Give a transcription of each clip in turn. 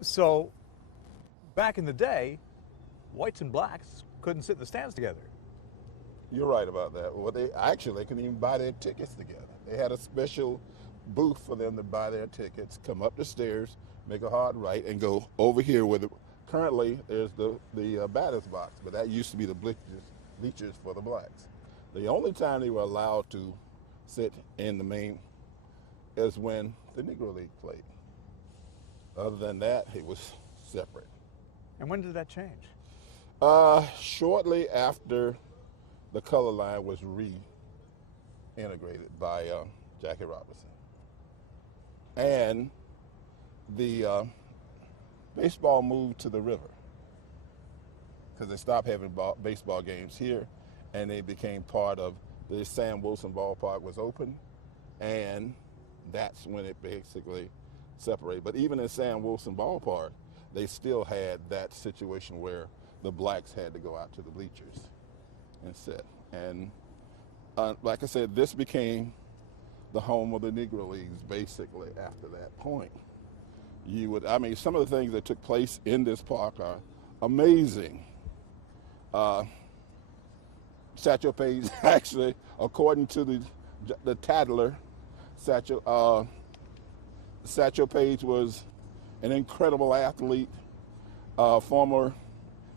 So back in the day, whites and blacks couldn't sit in the stands together. You're right about that. Well, they couldn't even buy their tickets together. They had a special booth for them to buy their tickets, come up the stairs, make a hard right, and go over here where currently there's the batter's box, but that used to be the bleachers for the blacks. The only time they were allowed to sit in the main is when the Negro League played. Other than that, it was separate. And when did that change? Shortly after the color line was reintegrated by Jackie Robinson. And the baseball moved to the river because they stopped having baseball games here, and they became part of the Sam Wilson Ballpark was open, and that's when it basically separated. But even in Sam Wilson Ballpark, they still had that situation where the blacks had to go out to the bleachers and sit. And like I said, this became the home of the Negro Leagues basically after that point. Some of the things that took place in this park are amazing. Satchel Paige, actually, according to the Tattler, Satchel Paige was an incredible athlete, former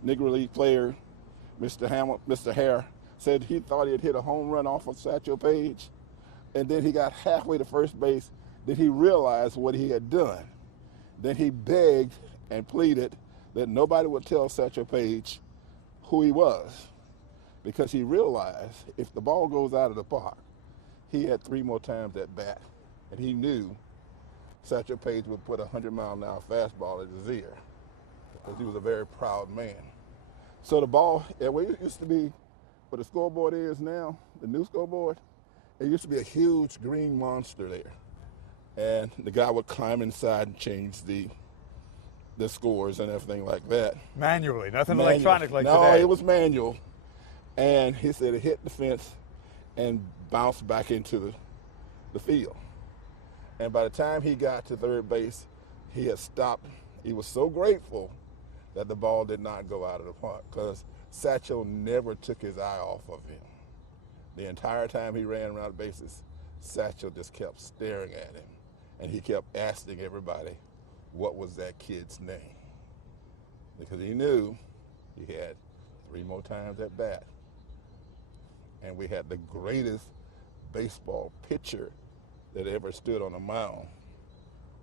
Negro League player. Mr. Hare said he thought he had hit a home run off of Satchel Paige, and then he got halfway to first base. Then he realized what he had done. Then he begged and pleaded that nobody would tell Satchel Paige who he was, because he realized if the ball goes out of the park, he had 3 more times at bat, and he knew Satchel Paige would put a 100-mile-an-hour fastball at his ear, because he was a very proud man. So the ball, where it used to be, where the scoreboard is now, the new scoreboard, it used to be a huge green monster there. And the guy would climb inside and change the scores and everything like that. Manually, nothing electronic like today. No, it was manual. And he said it hit the fence and bounced back into the field. And by the time he got to third base, he had stopped. He was so grateful that the ball did not go out of the park, because Satchel never took his eye off of him. The entire time he ran around the bases, Satchel just kept staring at him, and he kept asking everybody, what was that kid's name? Because he knew he had 3 more times at bat. And we had the greatest baseball pitcher that ever stood on a mound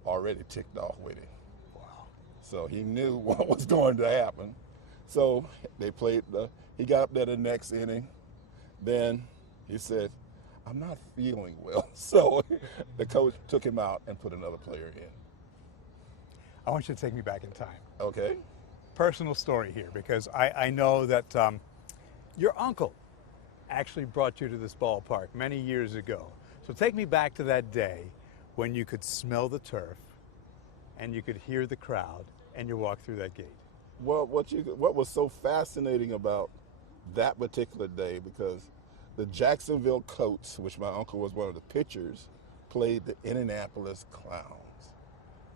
already ticked off with him. Wow. So he knew what was going to happen. So they played he got up there the next inning. Then he said, I'm not feeling well. So the coach took him out and put another player in. I want you to take me back in time. Okay. Personal story here, because I know that your uncle actually brought you to this ballpark many years ago. So take me back to that day when you could smell the turf and you could hear the crowd and you walked through that gate. Well, what was so fascinating about that particular day, because the Jacksonville Colts, which my uncle was one of the pitchers, played the Indianapolis Clowns.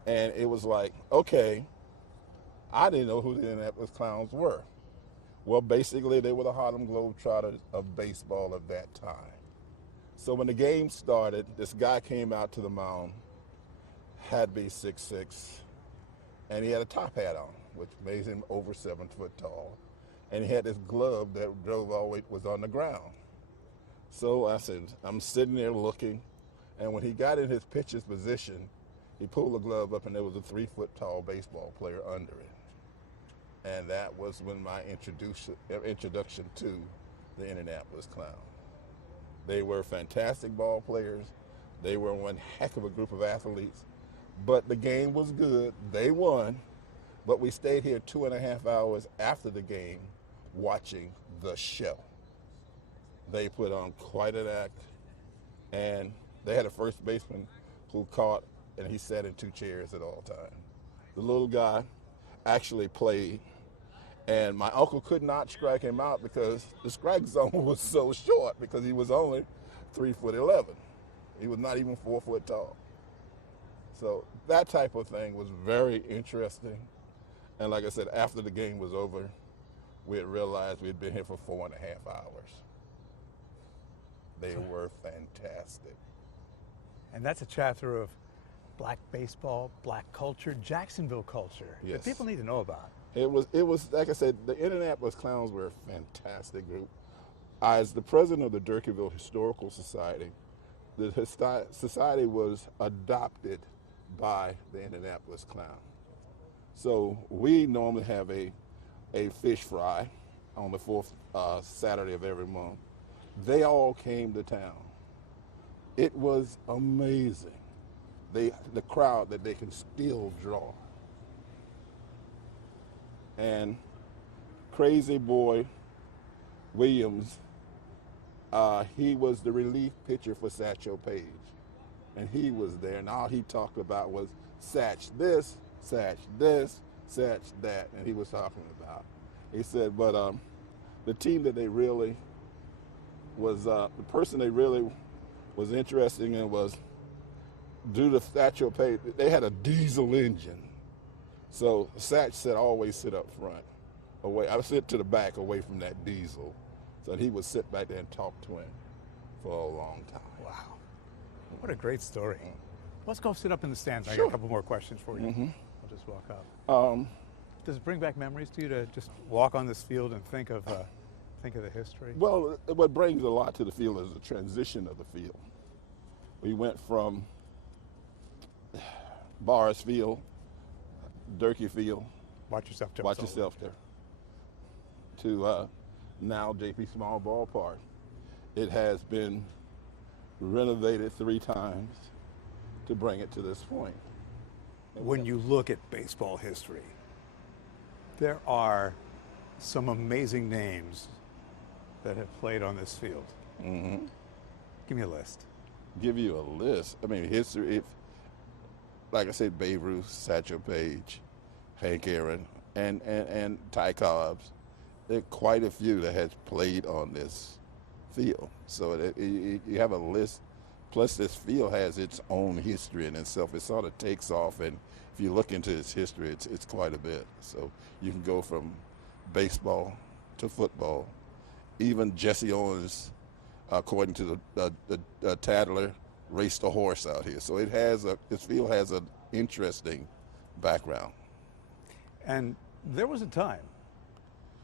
And it was like, okay, I didn't know who the Indianapolis Clowns were. Well, basically, they were the Harlem Globetrotters of baseball of that time. So when the game started, this guy came out to the mound, had to be 6'6", and he had a top hat on, which made him over 7 foot tall. And he had this glove that drove all the way, was on the ground. So I said, I'm sitting there looking, and when he got in his pitcher's position, he pulled the glove up, and there was a 3 foot tall baseball player under it. And that was when my introduction to the Indianapolis Clowns. They were fantastic ball players. They were one heck of a group of athletes. But the game was good. They won. But we stayed here 2.5 hours after the game watching the show. They put on quite an act. And they had a first baseman who caught, and he sat in 2 chairs at all times. The little guy actually played, and my uncle could not strike him out because the strike zone was so short, because he was only 3'11". He was not even 4 foot tall. So that type of thing was very interesting. And like I said, after the game was over, we had realized we had been here for 4.5 hours. They were fantastic. And that's a chapter of black baseball, black culture, Jacksonville culture Yes. that people need to know about. It was like I said, the Indianapolis Clowns were a fantastic group. As the president of the Durkeeville Historical Society, the society was adopted by the Indianapolis Clown. So we normally have a fish fry on the fourth Saturday of every month. They all came to town. It was amazing. The crowd that they can still draw. And Crazy Boy Williams, he was the relief pitcher for Satchel Paige. And he was there, and all he talked about was Satch this, Satch this, Satch that, and he was talking about. He said, but the team that they really was, the person they really was interested in was, due to Satchel Paige, they had a diesel engine. So Satch said, always sit up front. Away, I would sit to the back away from that diesel. So he would sit back there and talk to him for a long time. Wow. What a great story. Let's go sit up in the stands. I Sure. got a couple more questions for you. I'll just walk up. Does it bring back memories to you to just walk on this field and think of the history? Well, what brings a lot to the field is the transition of the field. We went from Bars Field, Durkee Field, Watch yourself, Joe. watch yourself there, to now JP Small Ballpark. It has been renovated 3 times to bring it to this point. When you look at baseball history, there are some amazing names that have played on this field. Give me a list. Give you a list. I mean, history, like I said, Babe Ruth, Satchel Paige, Hank Aaron, and Ty Cobbs. There are quite a few that has played on this field. So you have a list. Plus, this field has its own history in itself. It sort of takes off, and if you look into its history, it's quite a bit. So you can go from baseball to football. Even Jesse Owens, according to the Tattler, raced a horse out here. So this field has an interesting background. And there was a time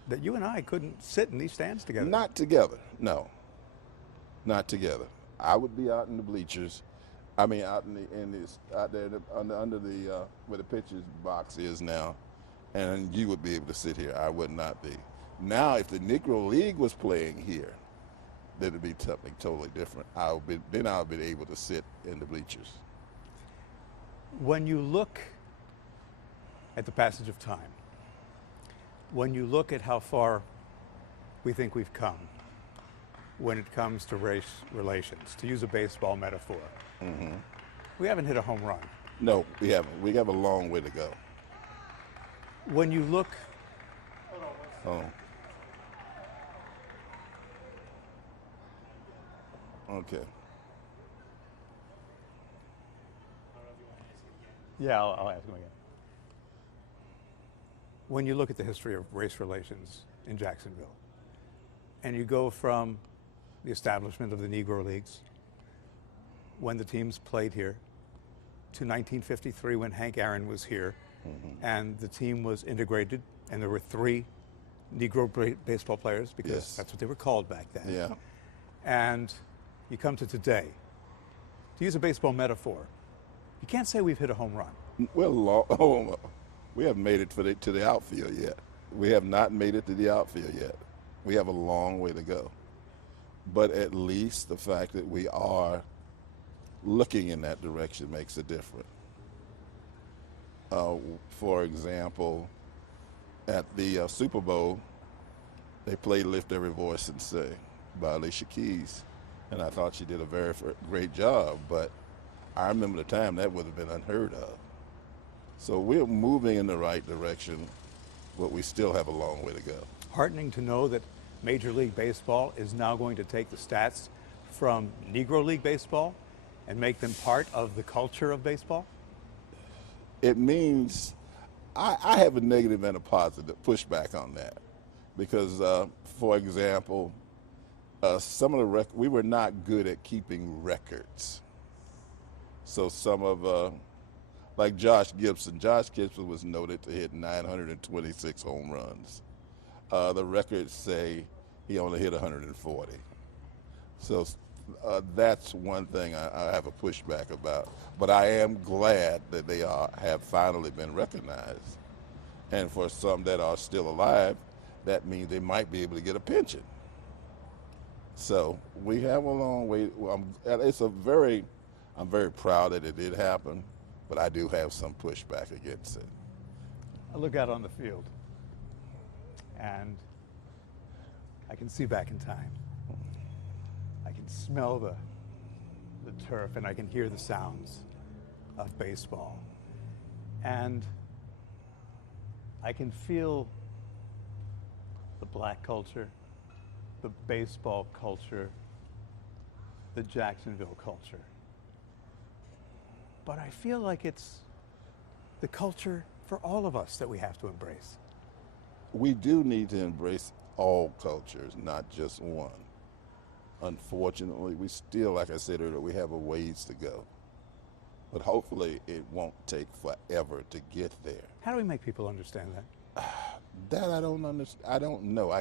that you and I couldn't sit in these stands together. Not together, no. Not together. I would be out in the bleachers. I mean, out there under the where the pitcher's box is now, and you would be able to sit here. I would not be. Now, if the Negro League was playing here, then it'd be something totally different. I'll be able to sit in the bleachers. When you look at the passage of time, when you look at how far we think we've come when it comes to race relations, to use a baseball metaphor, we haven't hit a home run. No, we haven't. We have a long way to go. When you look... Oh. Okay. Yeah, I'll ask him again. When you look at the history of race relations in Jacksonville, and you go from the establishment of the Negro Leagues, when the teams played here, to 1953 when Hank Aaron was here, and the team was integrated, and there were 3 Negro baseball players, because Yes. that's what they were called back then. Yeah. And you come to today. To use a baseball metaphor, you can't say we've hit a home run. Well, we haven't made it to the outfield yet. We have not made it to the outfield yet. We have a long way to go. But at least the fact that we are looking in that direction makes a difference. For example, at the Super Bowl, they played Lift Every Voice and Sing by Alicia Keys. And I thought she did a very great job, but I remember the time that would have been unheard of. So we're moving in the right direction, but we still have a long way to go. Heartening to know that Major League Baseball is now going to take the stats from Negro League Baseball and make them part of the culture of baseball? It means I have a negative and a positive pushback on that because, for example, some of the we were not good at keeping records. So some of like Josh Gibson was noted to hit 926 home runs. The records say he only hit 140. So that's one thing I have a pushback about. But I am glad that they have finally been recognized. And for some that are still alive, that means they might be able to get a pension. So we have a long way. I'm very proud that it did happen, but I do have some pushback against it. I look out on the field, and I can see back in time. I can smell the turf, and I can hear the sounds of baseball. And I can feel the black culture, the baseball culture, the Jacksonville culture. But I feel like it's the culture for all of us that we have to embrace. We do need to embrace all cultures, not just one. Unfortunately, we still, like I said earlier, we have a ways to go. But hopefully it won't take forever to get there. How do we make people understand that? That I don't understand. I don't know.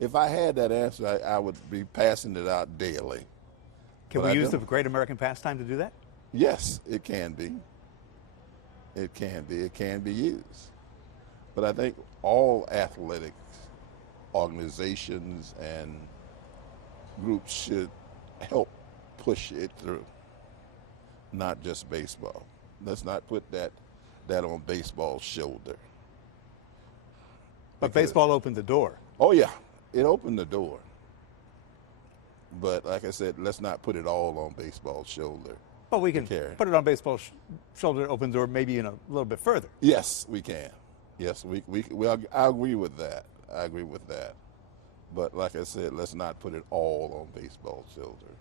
If I had that answer, I would be passing it out daily. Can we use the great American pastime to do that? Yes, it can be. It can be. It can be used. But I think all athletics organizations and groups should help push it through, not just baseball. Let's not put that on baseball's shoulder. But baseball opened the door. Oh yeah, it opened the door. But like I said, let's not put it all on baseball's shoulder. But we can put it on baseball's shoulder, open the door, maybe in a little bit further. Yes, we can. Yes, I agree with that. I agree with that. But like I said, let's not put it all on baseball's shoulder.